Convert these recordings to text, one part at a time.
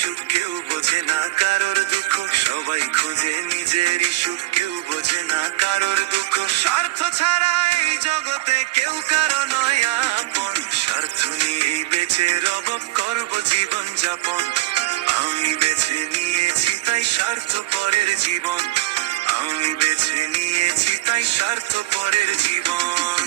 সুখ, কেউ বোঝে না কারোর দুঃখ। সবাই খোঁজে নিজেরই সুখ, কেউ বোঝে না কারোর দুঃখ। স্বার্থ ছাড়া এই জগতে কেউ কারো নয় আপন। স্বার্থ নিয়েই বেঁচে রব, করব জীবন যাপন। আমি বেছে নিয়েছি তাই স্বার্থপরের জীবন। আমি বেছে নিয়েছি তাই স্বার্থপরের জীবন।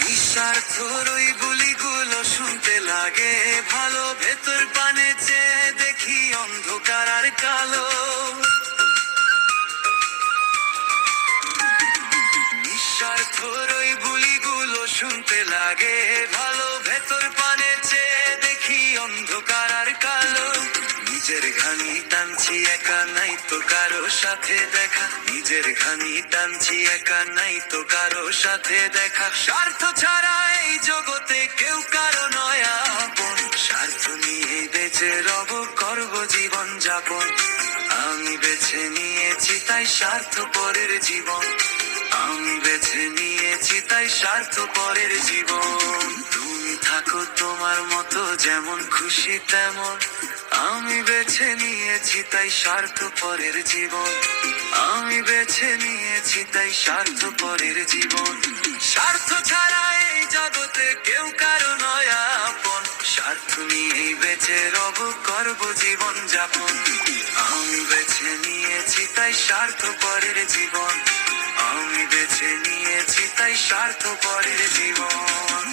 নিঃস্বার্থর ওই গুলিগুলো শুনতে লাগে ভালো, ভেতর পানে চেয়ে দেখি অন্ধকার আর কালো। নিঃস্বার্থর ওই গুলিগুলো শুনতে লাগে ভালো, ভেতর পানে চেয়ে দেখি অন্ধকার আর কালো। নিজের ঘানি টানছি, একা নাই তো কারো সাথে দেখা। নিজের ঘানি টানছি, একা নাই তো কারো সাথে দেখা। স্বার্থ ছাড়া এই জগতে কেউ কারো নয় আপন। স্বার্থ নিয়ে বেঁচে রব, করব জীবন যাপন। আমি বেছে নিয়েছি তাই স্বার্থপরের জীবন। আমি বেছে নিয়েছি তাই স্বার্থপরের জীবন। তুমি থাকো তোমার মতো, যেমন খুশি তেমন। আমি বেছে নিয়েছি তাই স্বার্থপরের জীবন। আমি বেছে নিয়েছি তাই স্বার্থপরের জীবন। স্বার্থ ছাড়া এই জগতে কেউ কারো নয় আপন। স্বার্থ নিয়েই বেঁচে রব, করব জীবন যাপন। আমি বেছে নিয়েছি তাই স্বার্থপরের জীবন। আমি বেছে নিয়েছি তাই স্বার্থপরের জীবন।